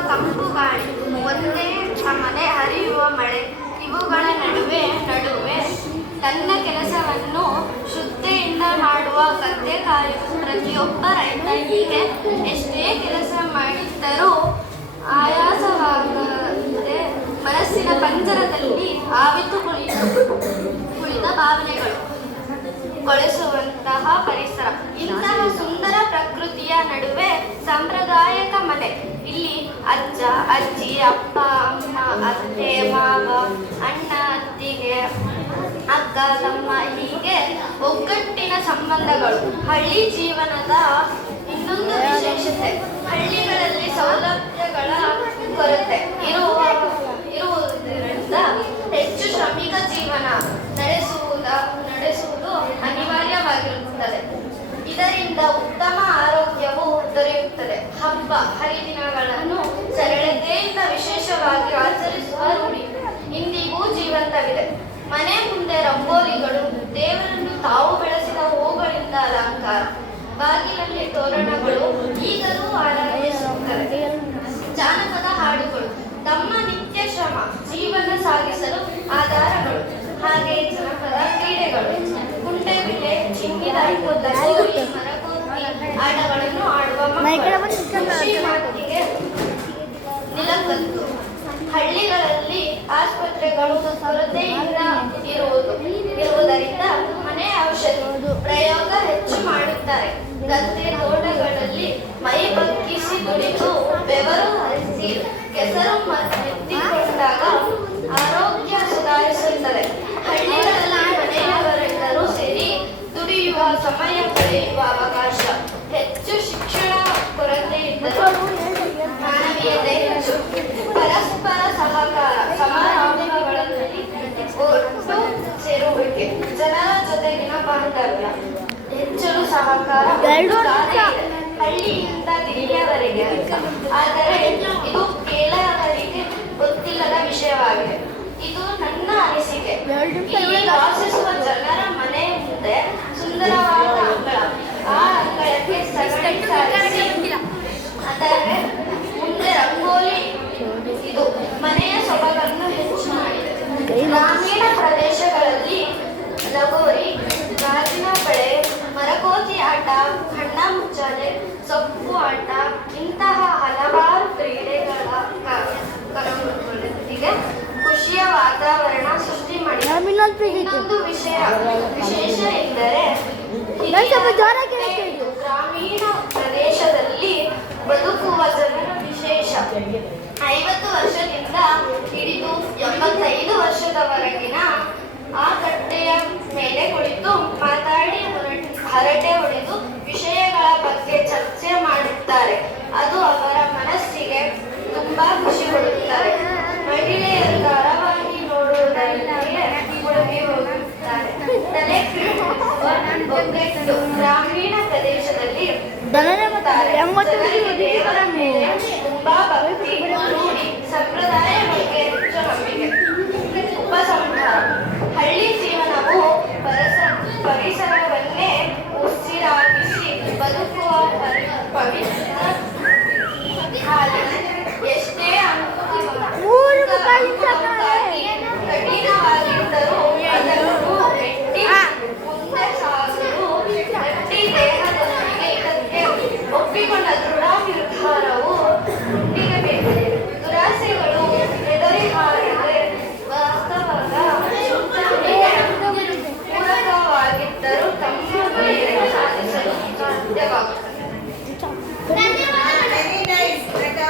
ತಂಪು ಗಾಳಿ ಒಂದೇ ಸಮನೆ ಹರಿಯುವ ಮಳೆ, ಇವುಗಳ ನಡುವೆ ನಡುವೆ ತನ್ನ ಕೆಲಸವನ್ನು ಶ್ರದ್ಧೆಯಿಂದ ಮಾಡುವ ಗದ್ದೆ ಕಾಯುವ ಪ್ರತಿಯೊಬ್ಬ ರೈತ ಹೀಗೆ ಎಷ್ಟೇ ಕೆಲಸ ಮಾಡಿದ್ದರೂ ಗೊಳಿಸುವಂತಹ ಪರಿಸರ. ಇಂತಹ ಸುಂದರ ಪ್ರಕೃತಿಯ ನಡುವೆ ಸಾಂಪ್ರದಾಯಿಕ ಮನೆ. ಇಲ್ಲಿ ಅಜ್ಜ, ಅಜ್ಜಿ, ಅಪ್ಪ, ಅಮ್ಮ, ಅತ್ತೆ, ಮಾವ, ಅಣ್ಣ, ಅತ್ತಿಗೆ, ಅಕ್ಕ, ತಮ್ಮ ಹೀಗೆ ಒಗ್ಗಟ್ಟಿನ ಸಂಬಂಧಗಳು. ಹಳ್ಳಿ ಜೀವನದ ಇನ್ನೊಂದು ವಿಶೇಷತೆ. ಹಳ್ಳಿಗಳಲ್ಲಿ ಸೌಲಭ್ಯಗಳ ಕೊರತೆ. ಇರುವ ಇರುವುದರಿಂದ ಹೆಚ್ಚು ಶ್ರಮಿಕ ಜೀವನ ನಡೆಸುವುದ ನಡೆಸುವುದು ಅನಿವಾರ್ಯವಾಗಿರುತ್ತದೆ ಇದರಿಂದ ಉತ್ತಮ ಆರೋಗ್ಯವು ದೊರೆಯುತ್ತದೆ. ಹಬ್ಬ, ಹರಿದಿನಗಳನ್ನು ಸರಳತೆಯಿಂದ ವಿಶೇಷವಾಗಿ ಆಚರಿಸುವ ರೂಢಿ ಇಂದಿಗೂ ಜೀವಂತವಿದೆ. ಮನೆ ಮುಂದೆ ರಂಗೋಲಿಗಳು, ದೇವರನ್ನು ತಾವು ಬೆಳೆಸಿದ ಹೂಗಳಿಂದ ಅಲಂಕಾರ, ಬಾಗಿಲಲ್ಲಿ ತೋರಣಗಳು, ಈಗಲೂ ಆರಾಧಿಸುತ್ತದೆ ಜಾನಪದ ಹಾಡುಗಳು, ತಮ್ಮ ನಿತ್ಯ ಶ್ರಮ, ಜೀವನ ಸಾಗಿಸಲು ಆಧಾರಗಳು. ಹಾಗೆ ಜನಪದ ಕ್ರೀಡೆಗಳು ಕುಂಟೆಬಿಲ್ಲೆ ಮರಕೋತಿ ಆಟಗಳನ್ನು ಆಡುವ ಕೃಷಿ ಮಾತಿಗೆ ನಿಲಕತ್ತು ಹಳ್ಳಿಗಳಲ್ಲಿ ಆಸ್ಪತ್ರೆಗಳು ಕೊರತೆಯಿಂದ ಇರುವುದು ಇರುವುದರಿಂದ ಮನೆ ಔಷಧಿ ಪ್ರಯೋಗ ಹೆಚ್ಚು ಮಾಡುತ್ತಾರೆ. ಗದ್ದೆ ತೋಟಗಳಲ್ಲಿ ಮೈ ಬಗ್ಗಿಸಿ ದುಡಿದು ಬೆವರು ಹರಿಸಿ ಕೆಸರು ಎತ್ತಿಕೊಂಡಾಗ ಆರೋಗ್ಯ ಸುಧಾರಿಸುತ್ತದೆ. ಹಳ್ಳಿಗಳಲ್ಲಿ ಮನೆಯವರೆಲ್ಲರೂ ಸೇರಿ ದುಡಿಯುವ ಸಮಯ ಪಡೆಯುವ ಅವಕಾಶ ಹೆಚ್ಚು ಶಿಕ್ಷಣ ಕೊರತೆ ಇದ್ದರೂ ಮಾನವೀಯತೆ ಹೆಚ್ಚು ಪರಸ್ಪರ ಸಹಕಾರ ಸಮಾರಂಭಗಳಲ್ಲಿ ಒಟ್ಟು ಸೇರುವಿಕೆ ಜನರ ಜೊತೆಗಿನ ಬಾಂಧವ್ಯ ಹೆಚ್ಚಲು ಸಹಕಾರ. ಹಳ್ಳಿಯಿಂದ ದಿಲ್ಲಿಯವರೆಗೆ ಆದರೆ ಲಗೋರಿ ಗಾಜಿನ ಬಳೆ ಮರಕೋತಿ ಆಟ ಕಣ್ಣ ಮುಚ್ಚಾಲೆ ಸೊಪ್ಪು ಆಟ ಇಂತಹ ಹಲವಾರು ಕ್ರೀಡೆಗಳ ಕಲಾವಿದರಿಗೆ ಖುಷಿಯ ವಾತಾವರಣ ಸೃಷ್ಟಿ ಮಾಡಿದೆ ಪೇಜ್ ಇನ್ನೊಂದು ವಿಷಯ ವಿಶೇಷ ಎಂದರೆ. ಗ್ರಾಮೀಣ ಪ್ರದೇಶದಲ್ಲಿ ಬದುಕುವ ಜನರ ವಿಶೇಷ. ಐವತ್ತು ವರ್ಷದಿಂದ ಹಿಡಿದು ಎಂಬತ್ತೈದು ವರ್ಷದವರೆಗಿನ ಆ ಕಟ್ಟೆಯ ಮೇಲೆ ಕುಳಿತು ಮಾತಾಡಿ ಹೊರಟ- ಹೊಡೆದು ವಿಷಯಗಳ ಬಗ್ಗೆ ಚರ್ಚೆ ಮಾಡುತ್ತಾರೆ. ಅದು ಅವರ ಮನಸ್ಸಿಗೆ ತುಂಬಾ ಖುಷಿ ಕೊಡುತ್ತಾರೆ ಮಹಿಳೆಯರು ಧಾರಾವಾಹಿ ನೋಡುವುದರಿಂದಲೇ ಒಗ್ಗಟ್ಟು ಗ್ರಾಮೀಣ ಪ್ರದೇಶದಲ್ಲಿ ದೇವರ ಮೇಲೆ ತುಂಬಾ ಭಕ್ತಿ ಸಂಪ್ರದಾಯ ಬಗ್ಗೆ ಹೆಚ್ಚು ನಂಬಿಕೆ. ಉಪಸಂಹಾರ.